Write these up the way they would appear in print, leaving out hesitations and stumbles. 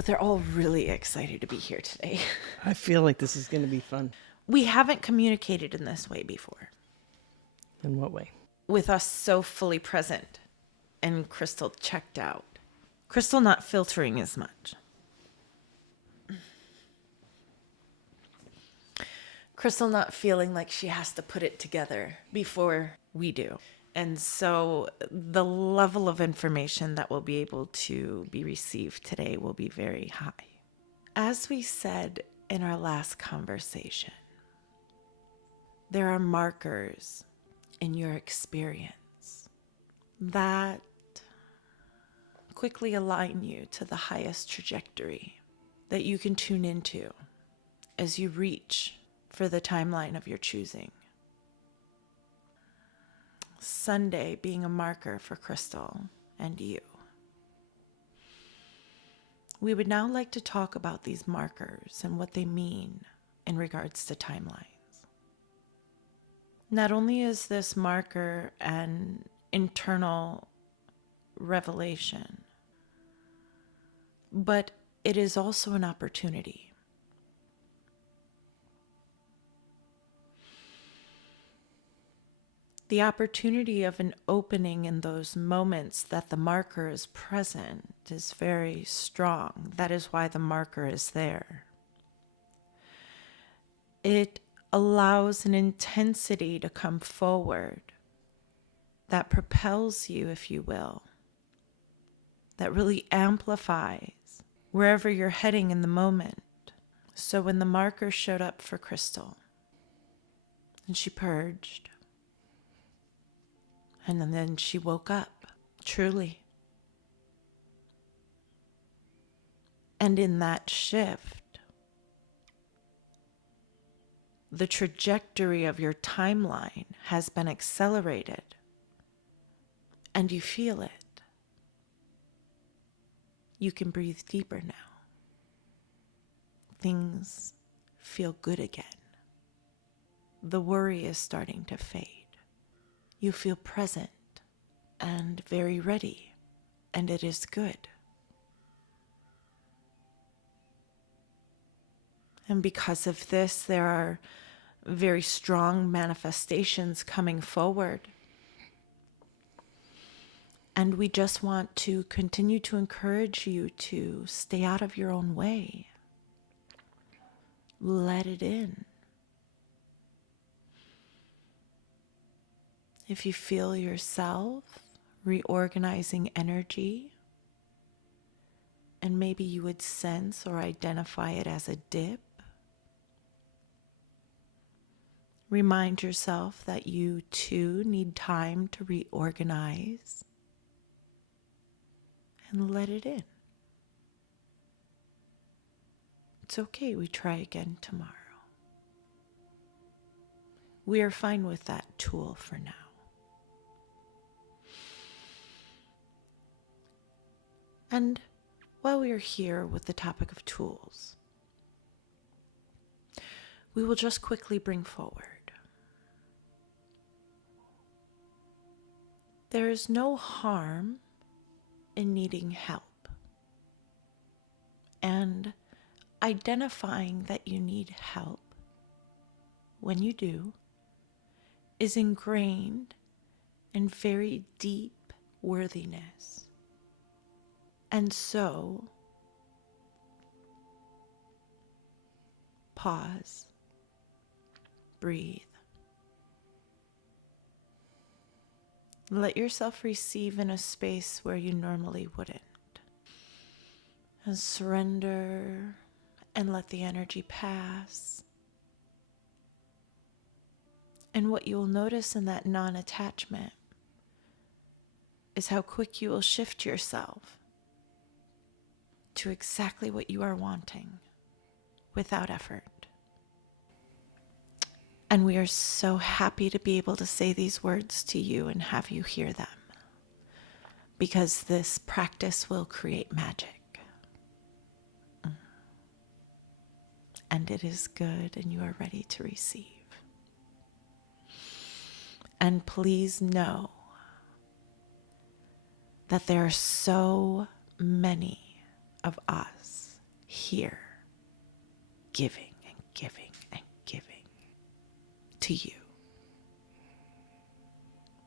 but they're all really excited to be here today. I feel like this is going to be fun. We haven't communicated in this way before, In what way? with us so fully present and Crystal checked out. Crystal not filtering as much. Crystal not feeling like she has to put it together before we do. And so the level of information that will be able to be received today will be very high. As we said in our last conversation, there are markers in your experience that quickly align you to the highest trajectory that you can tune into as you reach for the timeline of your choosing. Sunday being a marker for Crystal and you. We would now like to talk about these markers and what they mean in regards to timelines. Not only is this marker an internal revelation, but it is also an opportunity. The opportunity of an opening in those moments that the marker is present is very strong. That is why the marker is there. It allows an intensity to come forward that propels you, if you will, that really amplifies wherever you're heading in the moment. So when the marker showed up for Crystal and she purged, and then she woke up, truly. And in that shift, the trajectory of your timeline has been accelerated, and you feel it. You can breathe deeper now. Things feel good again. The worry is starting to fade. You feel present and very ready, and it is good. And because of this, there are very strong manifestations coming forward. And we just want to continue to encourage you to stay out of your own way. Let it in. If you feel yourself reorganizing energy, and maybe you would sense or identify it as a dip, remind yourself that you too need time to reorganize and let it in. It's okay, we try again tomorrow. We are fine with that tool for now. And while we are here with the topic of tools, we will just quickly bring forward. There is no harm in needing help. And identifying that you need help when you do is ingrained in very deep worthiness. And so, pause, breathe. Let yourself receive in a space where you normally wouldn't. And surrender and let the energy pass. And what you will notice in that non-attachment is how quick you will shift yourself to exactly what you are wanting without effort. And we are so happy to be able to say these words to you and have you hear them, because this practice will create magic. And it is good, and you are ready to receive. And please know that there are so many of us here, giving and giving and giving to you.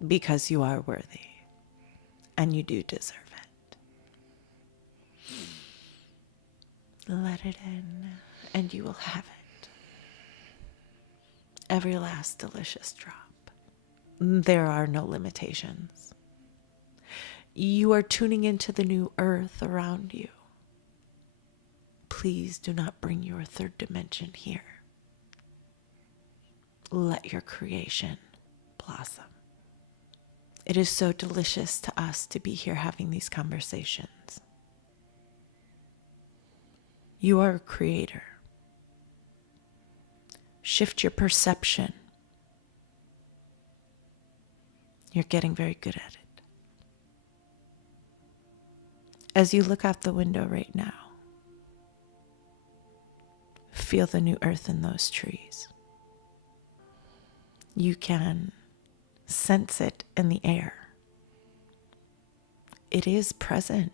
Because you are worthy and you do deserve it. Let it in and you will have it. Every last delicious drop. There are no limitations. You are tuning into the new earth around you. Please do not bring your third dimension here. Let your creation blossom. It is so delicious to us to be here having these conversations. You are a creator. Shift your perception. You're getting very good at it. As you look out the window right now, feel the new earth in those trees. You can sense it in the air. It is present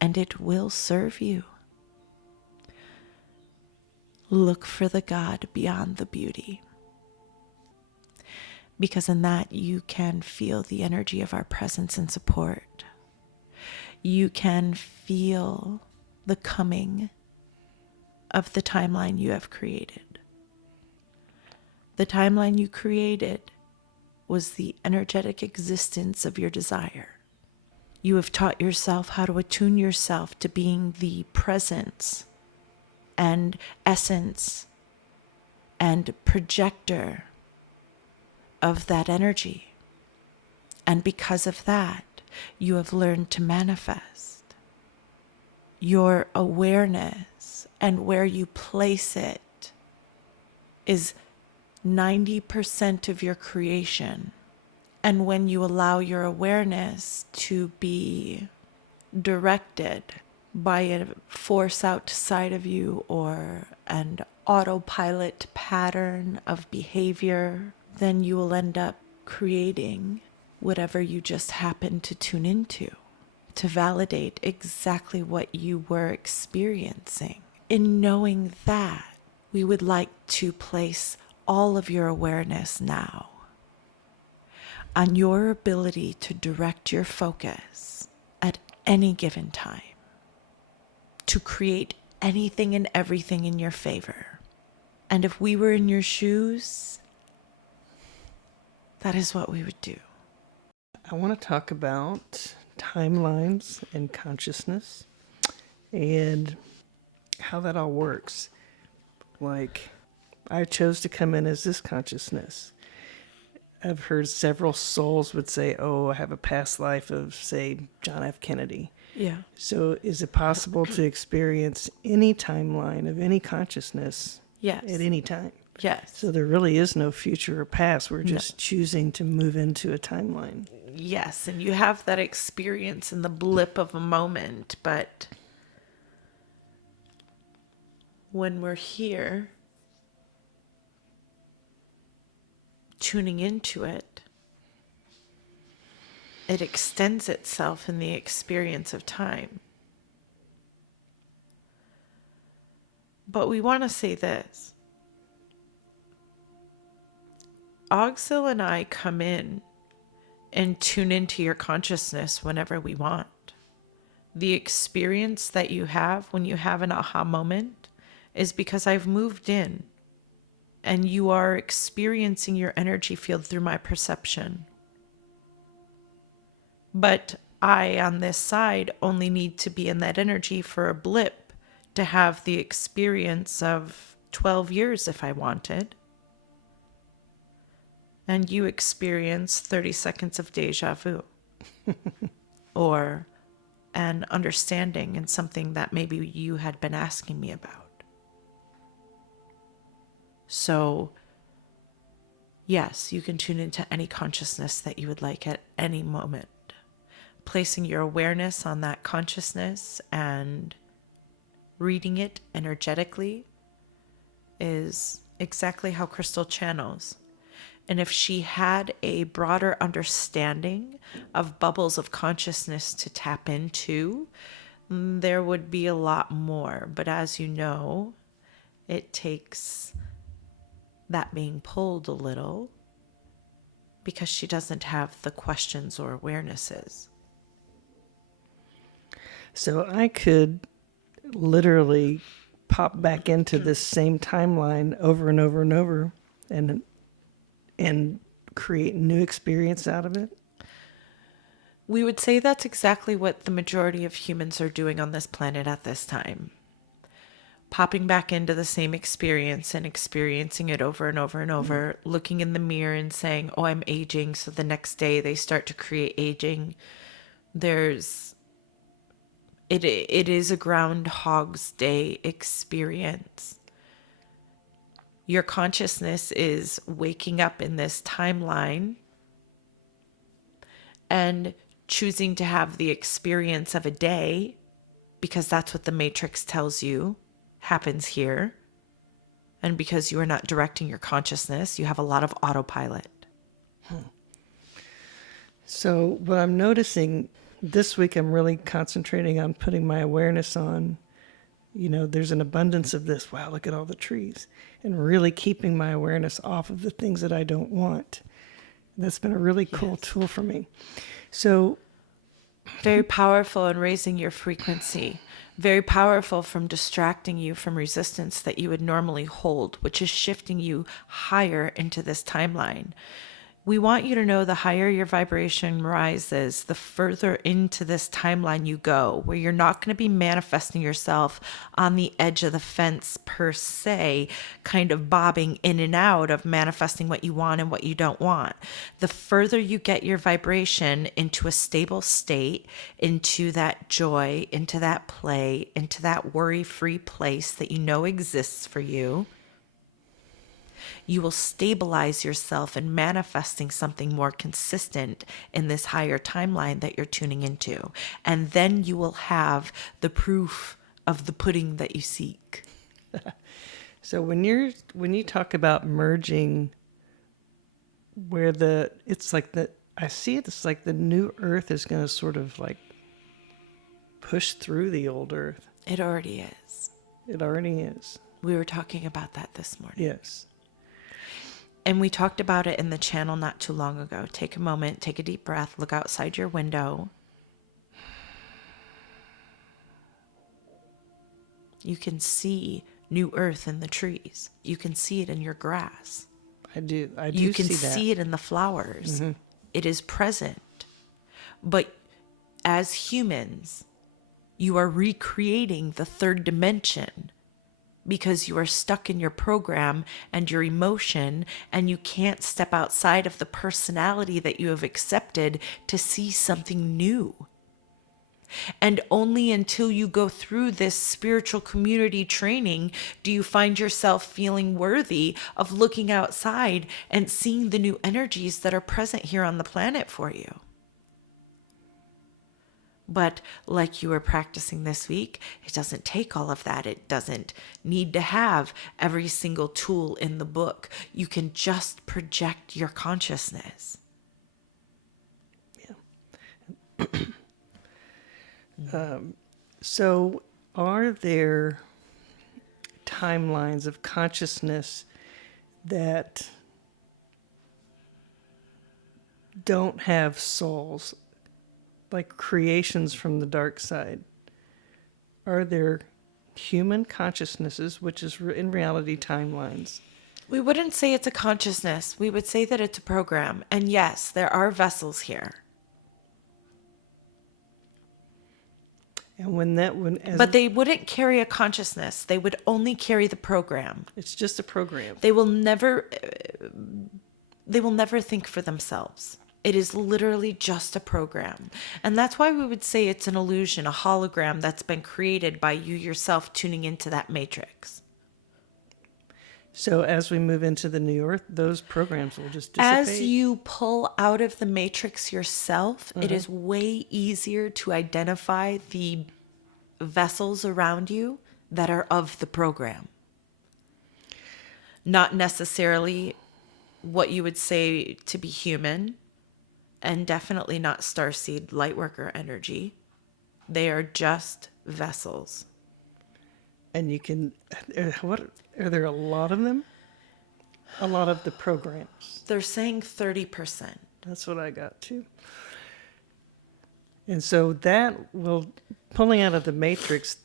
and it will serve you. Look for the God beyond the beauty. Because in that you can feel the energy of our presence and support. You can feel the coming of the timeline you have created. The timeline you created was the energetic existence of your desire. You have taught yourself how to attune yourself to being the presence and essence and projector of that energy. And because of that, you have learned to manifest. Your awareness and where you place it is 90% of your creation. And when you allow your awareness to be directed by a force outside of you or an autopilot pattern of behavior, then you will end up creating whatever you just happened to tune into to validate exactly what you were experiencing. In knowing that, we would like to place all of your awareness now on your ability to direct your focus at any given time to create anything and everything in your favor. And if we were in your shoes, that is what we would do. I want to talk about timelines and consciousness and how that all works. Like, I chose to come in as this consciousness. I've heard several souls would say, oh, I have a past life of, say, John F. Kennedy. Yeah. So is it possible to experience any timeline of any consciousness Yes. at any time? Yes. So there really is no future or past. We're just choosing to move into a timeline. Yes, and you have that experience in the blip of a moment, but when we're here, tuning into it, it extends itself in the experience of time. But we want to say this. Auxil and I come in and tune into your consciousness whenever we want. The experience that you have when you have an aha moment is because I've moved in and you are experiencing your energy field through my perception. But I, on this side, only need to be in that energy for a blip to have the experience of 12 years if I wanted. And you experience 30 seconds of deja vu or an understanding in something that maybe you had been asking me about. So, yes, you can tune into any consciousness that you would like at any moment. Placing your awareness on that consciousness and reading it energetically is exactly how Crystal channels. And if she had a broader understanding of bubbles of consciousness to tap into, there would be a lot more. But as you know, it takes that being pulled a little because she doesn't have the questions or awarenesses. So I could literally pop back into this same timeline over and over and over and create new experience out of it. We would say that's exactly what the majority of humans are doing on this planet at this time. Popping back into the same experience and experiencing it over and over and over, looking in the mirror and saying, oh, I'm aging. So the next day they start to create aging. It is a Groundhog's Day experience. Your consciousness is waking up in this timeline and choosing to have the experience of a day because that's what the Matrix tells you happens here. And because you are not directing your consciousness, you have a lot of autopilot. So what I'm noticing this week, I'm really concentrating on putting my awareness on, there's an abundance of this. Wow, look at all the trees. And really keeping my awareness off of the things that I don't want. That's been a really cool tool for me. So very powerful in raising your frequency. Very powerful from distracting you from resistance that you would normally hold, which is shifting you higher into this timeline. We want you to know the higher your vibration rises, the further into this timeline you go, where you're not going to be manifesting yourself on the edge of the fence per se, kind of bobbing in and out of manifesting what you want and what you don't want. The further you get your vibration into a stable state, into that joy, into that play, into that worry-free place that you know exists for you, you will stabilize yourself in manifesting something more consistent in this higher timeline that you're tuning into. And then you will have the proof of the pudding that you seek. So when you talk about merging where I see it's like the new earth is going to sort of like push through the old earth. It already is. It already is. We were talking about that this morning. Yes. And we talked about it in the channel not too long ago. Take a moment, take a deep breath, look outside your window. You can see new earth in the trees. You can see it in your grass. I do you can see that. see it in the flowers. Mm-hmm. It is present. But as humans, you are recreating the third dimension because you are stuck in your program and your emotion, and you can't step outside of the personality that you have accepted to see something new. And only until you go through this spiritual community training do you find yourself feeling worthy of looking outside and seeing the new energies that are present here on the planet for you. But like you were practicing this week, it doesn't take all of that. It doesn't need to have every single tool in the book. You can just project your consciousness. Yeah. So are there timelines of consciousness that don't have souls? Like creations from the dark side? Are there human consciousnesses, which is in reality timelines? We wouldn't say it's a consciousness. We would say that it's a program. And yes, there are vessels here. And but they wouldn't carry a consciousness. They would only carry the program. It's just a program. They will never think for themselves. It is literally just a program. And that's why we would say it's an illusion, a hologram that's been created by you yourself tuning into that matrix. So as we move into the new earth, those programs will just dissipate? As you pull out of the matrix yourself, it is way easier to identify the vessels around you that are of the program. Not necessarily what you would say to be human, and definitely not starseed lightworker energy, They are just vessels. And you can, what, are there a lot of them? A lot of the programs. They're saying 30%. That's what I got too. And so that will, pulling out of the matrix,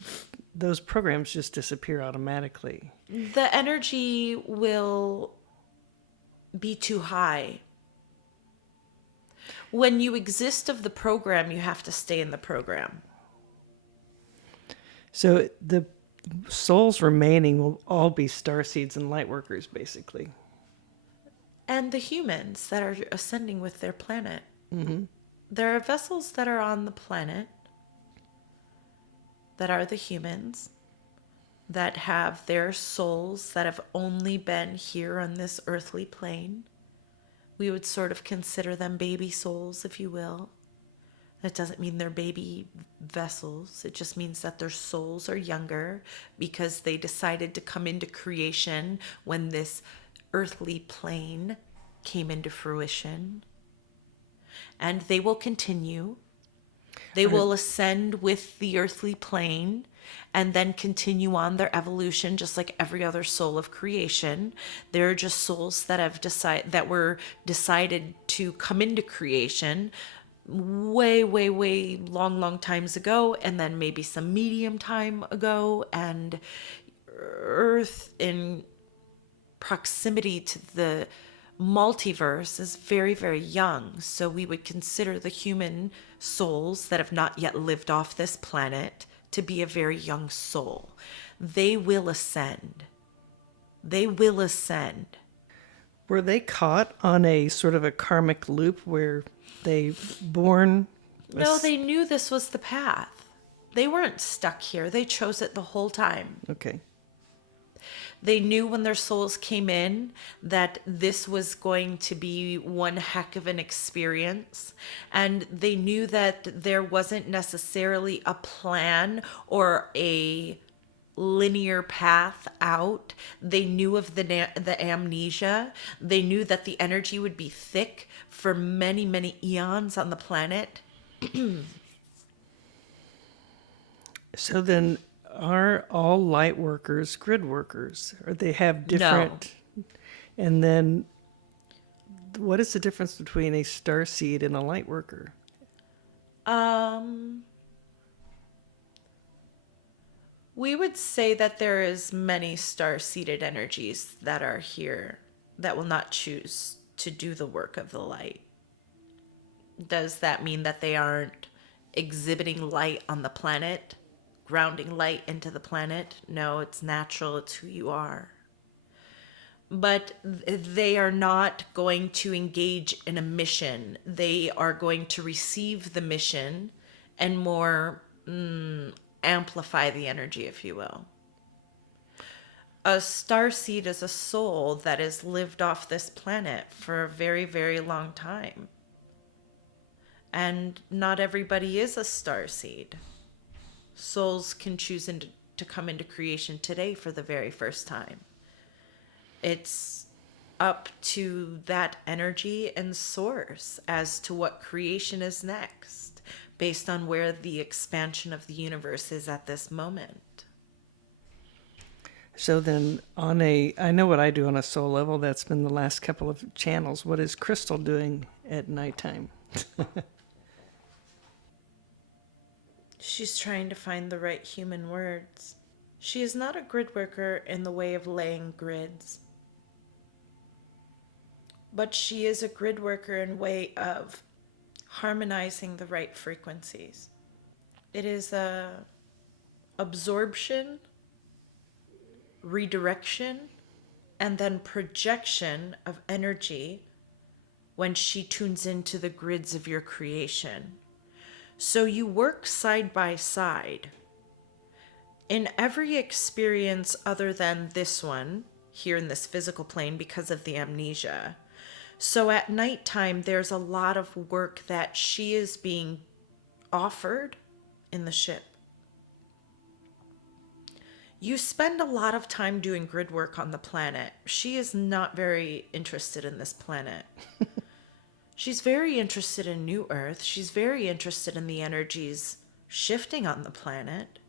those programs just disappear automatically. The energy will be too high. When you exist of the program, you have to stay in the program. So the souls remaining will all be starseeds and light workers, basically. And the humans that are ascending with their planet. Mm-hmm. There are vessels that are on the planet that are the humans that have their souls that have only been here on this earthly plane. We would sort of consider them baby souls, if you will. That doesn't mean they're baby vessels. It just means that their souls are younger because they decided to come into creation when this earthly plane came into fruition. And they will continue. They will ascend with the earthly plane and then continue on their evolution just like every other soul of creation. They're just souls that have decided to come into creation way, way, way long times ago, and then maybe some medium time ago, and Earth in proximity to the multiverse is very, very young. So we would consider the human souls that have not yet lived off this planet to be a very young soul. They will ascend. They will ascend. Were they caught on a sort of a karmic loop where they born? No, they knew this was the path. They weren't stuck here. They chose it the whole time. Okay. They knew when their souls came in that this was going to be one heck of an experience. And they knew that there wasn't necessarily a plan or a linear path out. They knew of the amnesia. They knew that the energy would be thick for many, many eons on the planet. So then, are all light workers grid workers? Or they have different? No. And then, what is the difference between a starseed and a light worker? We would say that there is many star-seeded energies that are here that will not choose to do the work of the light. Does that mean that they aren't exhibiting light on the planet? Grounding light into the planet? No, it's natural. It's who you are. But they are not going to engage in a mission. They are going to receive the mission and more amplify the energy, if you will. A starseed is a soul that has lived off this planet for a very, very long time. And not everybody is a starseed. Souls can choose to come into creation today for the very first time. It's up to that energy and source as to what creation is next, based on where the expansion of the universe is at this moment. So then I know what I do on a soul level. That's been the last couple of channels. What is Crystal doing at nighttime? She's trying to find the right human words. She is not a grid worker in the way of laying grids, but she is a grid worker in way of harmonizing the right frequencies. It is a absorption, redirection, and then projection of energy when she tunes into the grids of your creation. So you work side by side. In every experience other than this one, here in this physical plane because of the amnesia. So at nighttime, there's a lot of work that she is being offered in the ship. You spend a lot of time doing grid work on the planet. She is not very interested in this planet. She's very interested in New Earth. She's very interested in the energies shifting on the planet.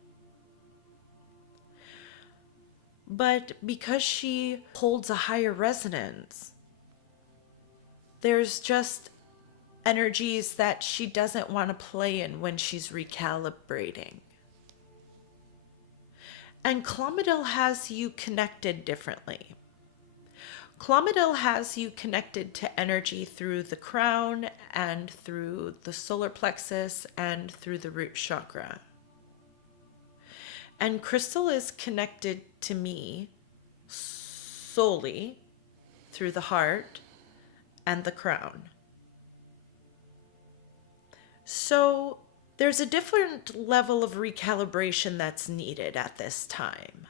But because she holds a higher resonance, there's just energies that she doesn't want to play in when she's recalibrating. And Clomidil has you connected differently. Clomidil has you connected to energy through the crown and through the solar plexus and through the root chakra. And Crystal is connected to me solely through the heart and the crown. So there's a different level of recalibration that's needed at this time.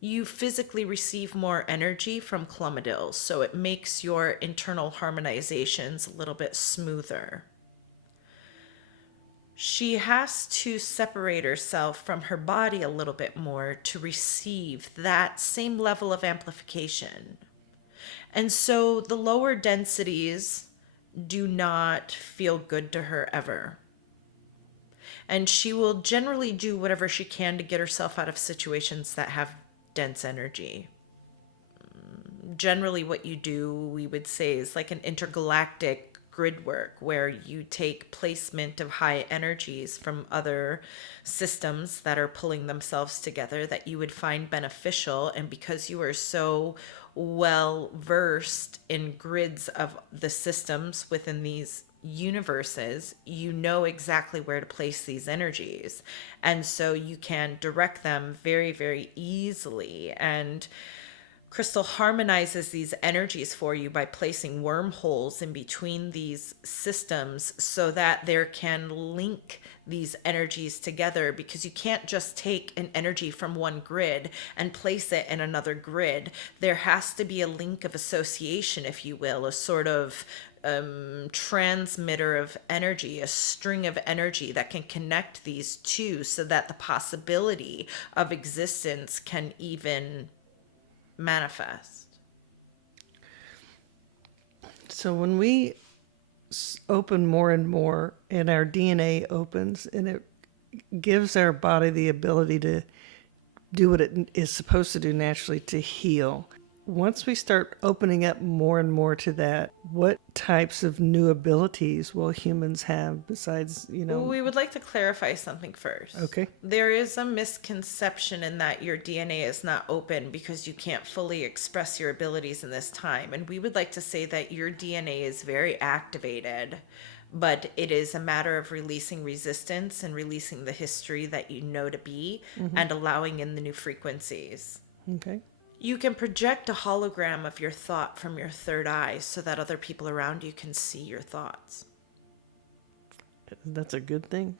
You physically receive more energy from Clomidil, so it makes your internal harmonizations a little bit smoother. She has to separate herself from her body a little bit more to receive that same level of amplification. And so the lower densities do not feel good to her ever. And she will generally do whatever she can to get herself out of situations that have dense energy. Generally, what you do, we would say, is like an intergalactic grid work where you take placement of high energies from other systems that are pulling themselves together that you would find beneficial. And because you are so well versed in grids of the systems within these universes, you know exactly where to place these energies. And so you can direct them very, very easily. And Crystal harmonizes these energies for you by placing wormholes in between these systems so that there can link these energies together, because you can't just take an energy from one grid and place it in another grid. There has to be a link of association, if you will, a sort of transmitter of energy, a string of energy that can connect these two so that the possibility of existence can even manifest. So when we open more and more, and our DNA opens, and it gives our body the ability to do what it is supposed to do naturally, to heal. Once we start opening up more and more to that, what types of new abilities will humans have besides, We would like to clarify something first. Okay. There is a misconception in that your DNA is not open because you can't fully express your abilities in this time. And we would like to say that your DNA is very activated, but it is a matter of releasing resistance and releasing the history that you know to be, and allowing in the new frequencies. Okay. You can project a hologram of your thought from your third eye so that other people around you can see your thoughts. That's a good thing.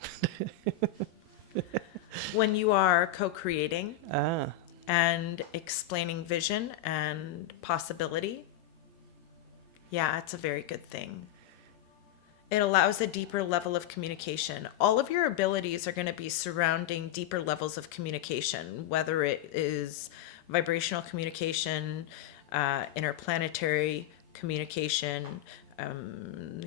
When you are co-creating Ah, and explaining vision and possibility, yeah, it's a very good thing. It allows a deeper level of communication. All of your abilities are going to be surrounding deeper levels of communication, whether it is vibrational communication, interplanetary communication,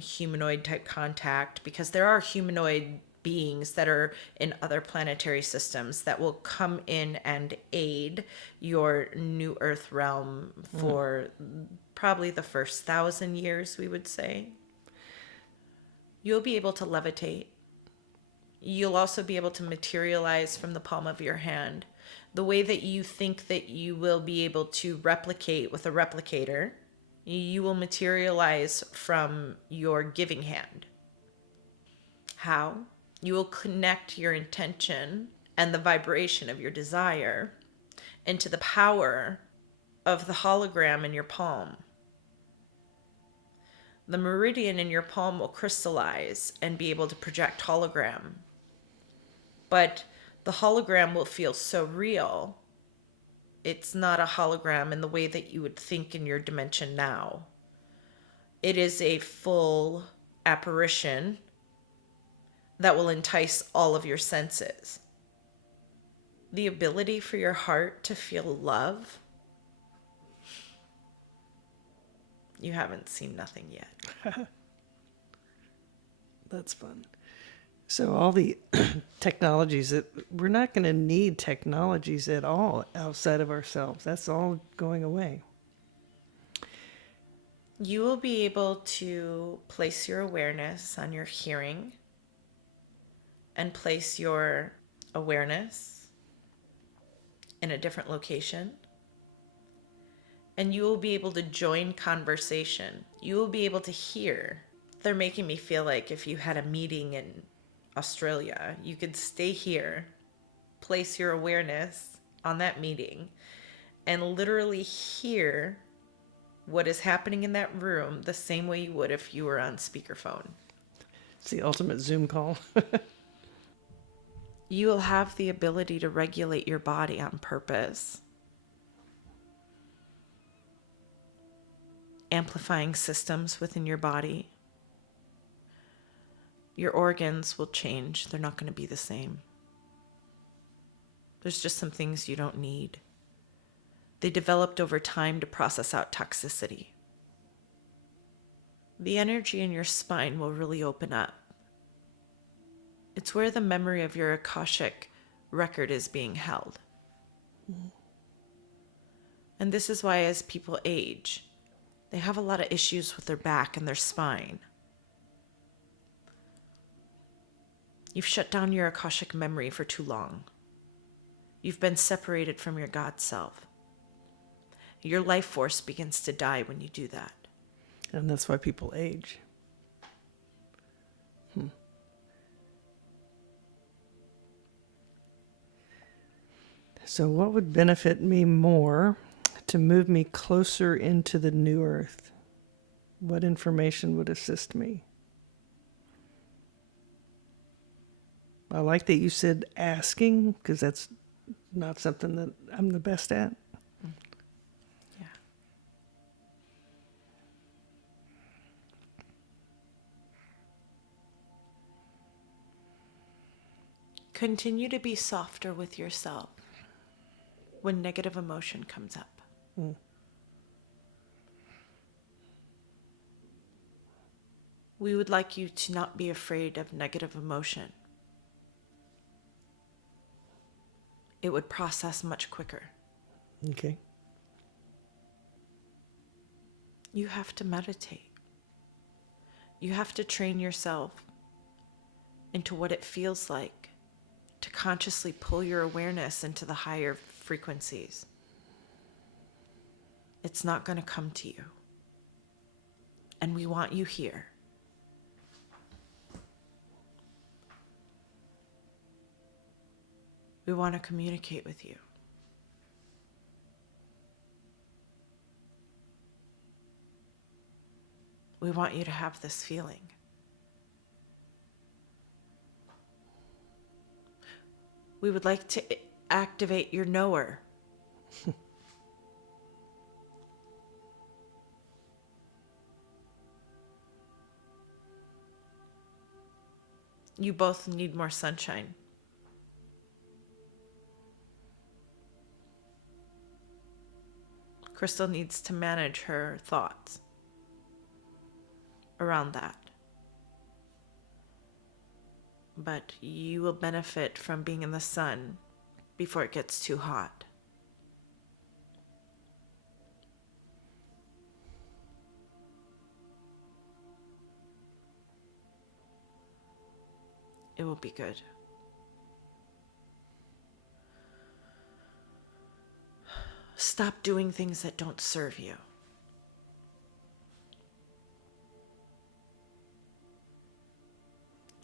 humanoid type contact, because there are humanoid beings that are in other planetary systems that will come in and aid your new earth realm for probably the first 1,000 years, we would say. You'll be able to levitate. You'll also be able to materialize from the palm of your hand. The way that you think that you will be able to replicate with a replicator, you will materialize from your giving hand. How? You will connect your intention and the vibration of your desire into the power of the hologram in your palm. The meridian in your palm will crystallize and be able to project hologram. But the hologram will feel so real. It's not a hologram in the way that you would think in your dimension now. It is a full apparition that will entice all of your senses. The ability for your heart to feel love, you haven't seen nothing yet. that's fun. So all the technologies that we're not going to need technologies at all outside of ourselves. That's all going away. You will be able to place your awareness on your hearing and place your awareness in a different location. And you will be able to join conversation. You will be able to hear. They're making me feel like if you had a meeting in Australia, you could stay here, place your awareness on that meeting, and literally hear what is happening in that room the same way you would if you were on speakerphone. It's the ultimate Zoom call. You will have the ability to regulate your body on purpose, amplifying systems within your body. Your organs will change. They're not going to be the same. There's just some things you don't need. They developed over time to process out toxicity. The energy in your spine will really open up. It's where the memory of your Akashic record is being held. And this is why as people age, they have a lot of issues with their back and their spine. You've shut down your Akashic memory for too long. You've been separated from your God self. Your life force begins to die when you do that. And that's why people age. So, what would benefit me more to move me closer into the new earth? What information would assist me? I like that you said asking, because that's not something that I'm the best at. Yeah. Continue to be softer with yourself when negative emotion comes up. We would like you to not be afraid of negative emotion. It would process much quicker. Okay. You have to meditate. You have to train yourself into what it feels like to consciously pull your awareness into the higher frequencies. It's not going to come to you. And we want you here. We want to communicate with you. We want you to have this feeling. We would like to activate your knower. You both need more sunshine. Crystal needs to manage her thoughts around that. But you will benefit from being in the sun before it gets too hot. It will be good. Stop doing things that don't serve you.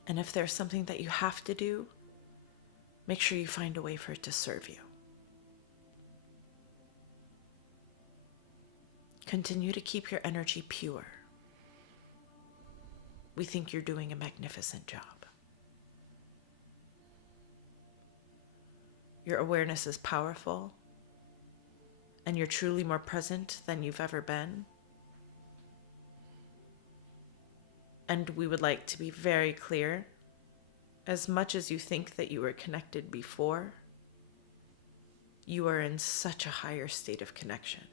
And if there's something that you have to do, make sure you find a way for it to serve you. Continue to keep your energy pure. We think you're doing a magnificent job. Your awareness is powerful, and you're truly more present than you've ever been. And we would like to be very clear, as much as you think that you were connected before, you are in such a higher state of connection.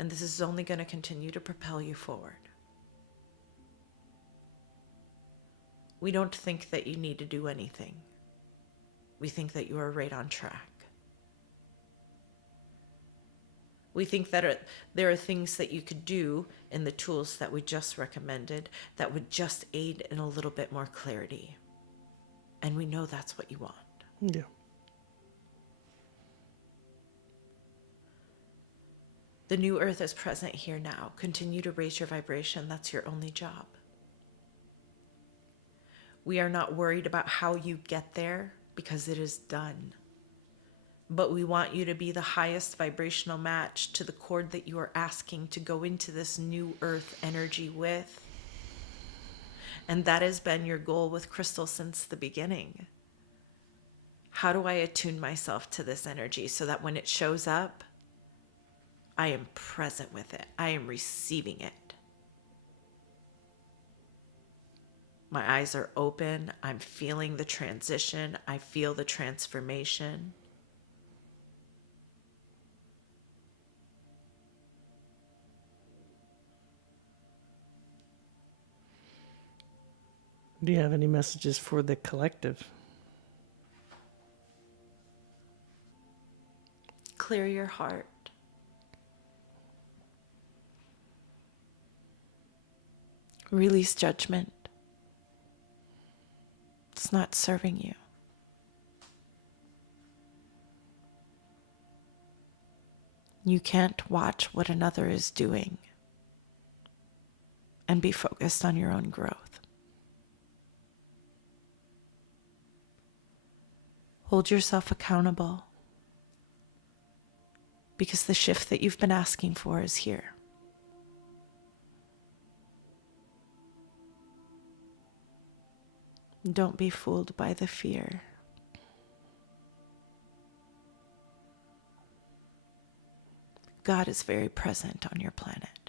And this is only going to continue to propel you forward. We don't think that you need to do anything. We think that you are right on track. We think that there are things that you could do in the tools that we just recommended that would just aid in a little bit more clarity. And we know that's what you want. Yeah. The new earth is present here now. Continue to raise your vibration. That's your only job. We are not worried about how you get there because it is done. But we want you to be the highest vibrational match to the cord that you are asking to go into this new earth energy with. And that has been your goal with Crystal since the beginning. How do I attune myself to this energy so that when it shows up, I am present with it. I am receiving it. My eyes are open. I'm feeling the transition. I feel the transformation. Do you have any messages for the collective? Clear your heart. Release judgment. It's not serving you. You can't watch what another is doing and be focused on your own growth. Hold yourself accountable because the shift that you've been asking for is here. Don't be fooled by the fear. God is very present on your planet.